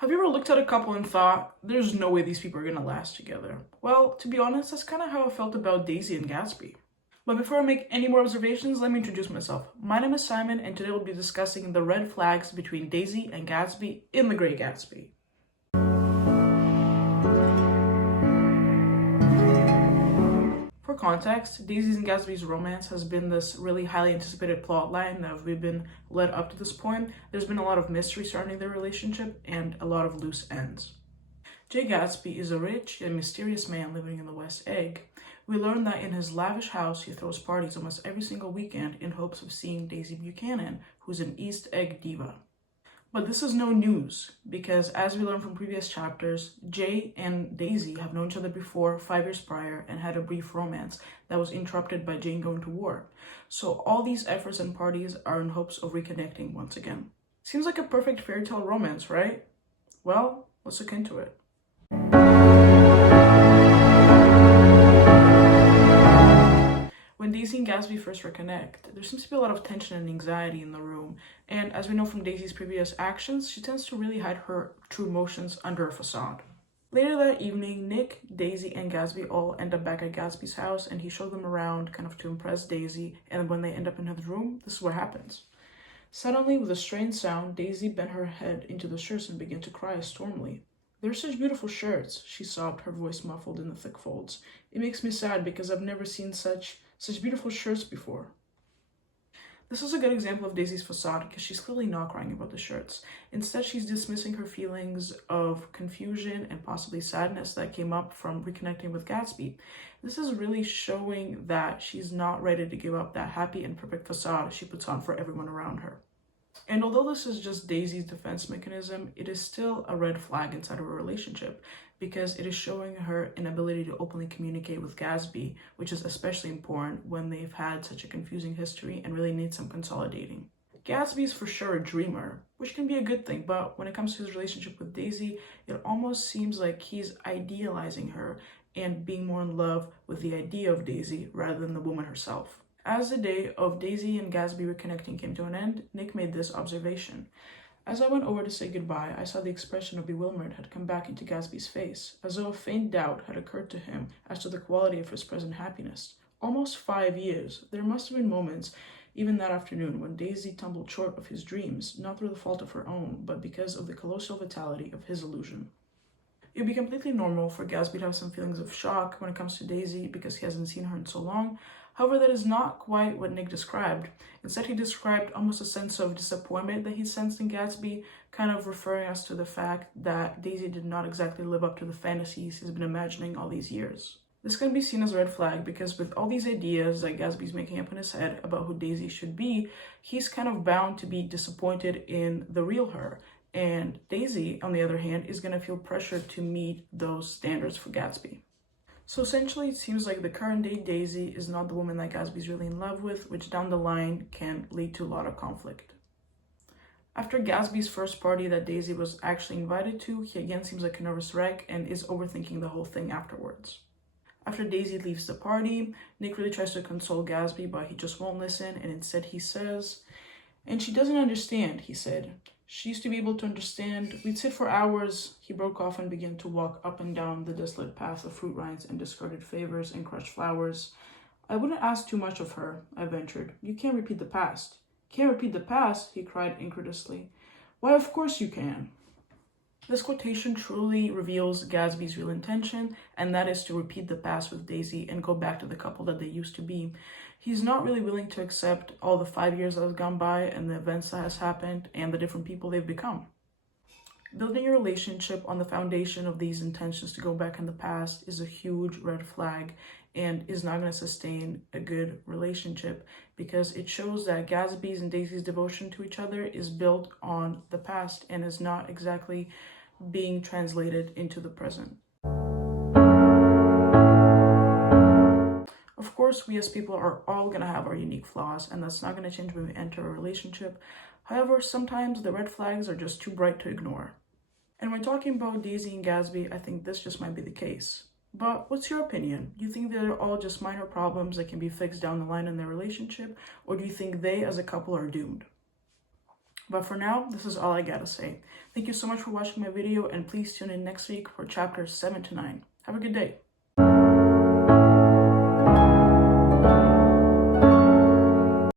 Have you ever looked at a couple and thought, there's no way these people are gonna last together? Well, to be honest, that's kind of how I felt about Daisy and Gatsby. But before I make any more observations, let me introduce myself. My name is Simon, and today we'll be discussing the red flags between Daisy and Gatsby in The Great Gatsby. For context, Daisy's and Gatsby's romance has been this really highly anticipated plot line that we've been led up to this point. There's been a lot of mystery surrounding their relationship and a lot of loose ends. Jay Gatsby is a rich and mysterious man living in the West Egg. We learn that in his lavish house, he throws parties almost every single weekend in hopes of seeing Daisy Buchanan, who's an East Egg diva. But this is no news, because as we learned from previous chapters, Jay and Daisy have known each other before 5 years prior and had a brief romance that was interrupted by Jane going to war. So all these efforts and parties are in hopes of reconnecting once again. Seems like a perfect fairy tale romance, right? Well, let's look into it. When Daisy and Gatsby first reconnect, there seems to be a lot of tension and anxiety in the room, and as we know from Daisy's previous actions, she tends to really hide her true emotions under a facade. Later that evening, Nick, Daisy, and Gatsby all end up back at Gatsby's house, and he shows them around kind of to impress Daisy, and when they end up in his room, this is what happens. Suddenly, with a strange sound, Daisy bent her head into the shirts and began to cry stormily. "They're such beautiful shirts," she sobbed, her voice muffled in the thick folds. "It makes me sad because I've never seen such beautiful shirts before." This is a good example of Daisy's facade because she's clearly not crying about the shirts. Instead, she's dismissing her feelings of confusion and possibly sadness that came up from reconnecting with Gatsby. This is really showing that she's not ready to give up that happy and perfect facade she puts on for everyone around her. And although this is just Daisy's defense mechanism, it is still a red flag inside of a relationship because it is showing her inability to openly communicate with Gatsby, which is especially important when they've had such a confusing history and really need some consolidating. Gatsby is for sure a dreamer, which can be a good thing, but when it comes to his relationship with Daisy, it almost seems like he's idealizing her and being more in love with the idea of Daisy rather than the woman herself. As the day of Daisy and Gatsby reconnecting came to an end, Nick made this observation. "As I went over to say goodbye, I saw the expression of bewilderment had come back into Gatsby's face, as though a faint doubt had occurred to him as to the quality of his present happiness. Almost 5 years, there must have been moments, even that afternoon, when Daisy tumbled short of his dreams, not through the fault of her own, but because of the colossal vitality of his illusion." It would be completely normal for Gatsby to have some feelings of shock when it comes to Daisy because he hasn't seen her in so long. However, that is not quite what Nick described. Instead, he described almost a sense of disappointment that he sensed in Gatsby, kind of referring us to the fact that Daisy did not exactly live up to the fantasies he's been imagining all these years. This can be seen as a red flag because with all these ideas that Gatsby's making up in his head about who Daisy should be, he's kind of bound to be disappointed in the real her. And Daisy, on the other hand, is going to feel pressured to meet those standards for Gatsby. So essentially, it seems like the current day Daisy is not the woman that Gatsby's really in love with, which down the line can lead to a lot of conflict. After Gatsby's first party that Daisy was actually invited to, he again seems like a nervous wreck and is overthinking the whole thing afterwards. After Daisy leaves the party, Nick really tries to console Gatsby, but he just won't listen, and instead he says, "And she doesn't understand," he said. "She used to be able to understand. We'd sit for hours." He broke off and began to walk up and down the desolate path of fruit rinds and discarded favors and crushed flowers. "I wouldn't ask too much of her," I ventured. "You can't repeat the past." "Can't repeat the past?" he cried incredulously. "Why, of course you can." This quotation truly reveals Gatsby's real intention, and that is to repeat the past with Daisy and go back to the couple that they used to be. He's not really willing to accept all the 5 years that have gone by and the events that has happened and the different people they've become. Building a relationship on the foundation of these intentions to go back in the past is a huge red flag and is not going to sustain a good relationship because it shows that Gatsby's and Daisy's devotion to each other is built on the past and is not exactly being translated into the present. Of course, we as people are all going to have our unique flaws, and that's not going to change when we enter a relationship. However, sometimes the red flags are just too bright to ignore. And when talking about Daisy and Gatsby, I think this just might be the case. But what's your opinion? Do you think they're all just minor problems that can be fixed down the line in their relationship, or do you think they as a couple are doomed? But for now, this is all I gotta say. Thank you so much for watching my video, and please tune in next week for chapters 7 to 9. Have a good day.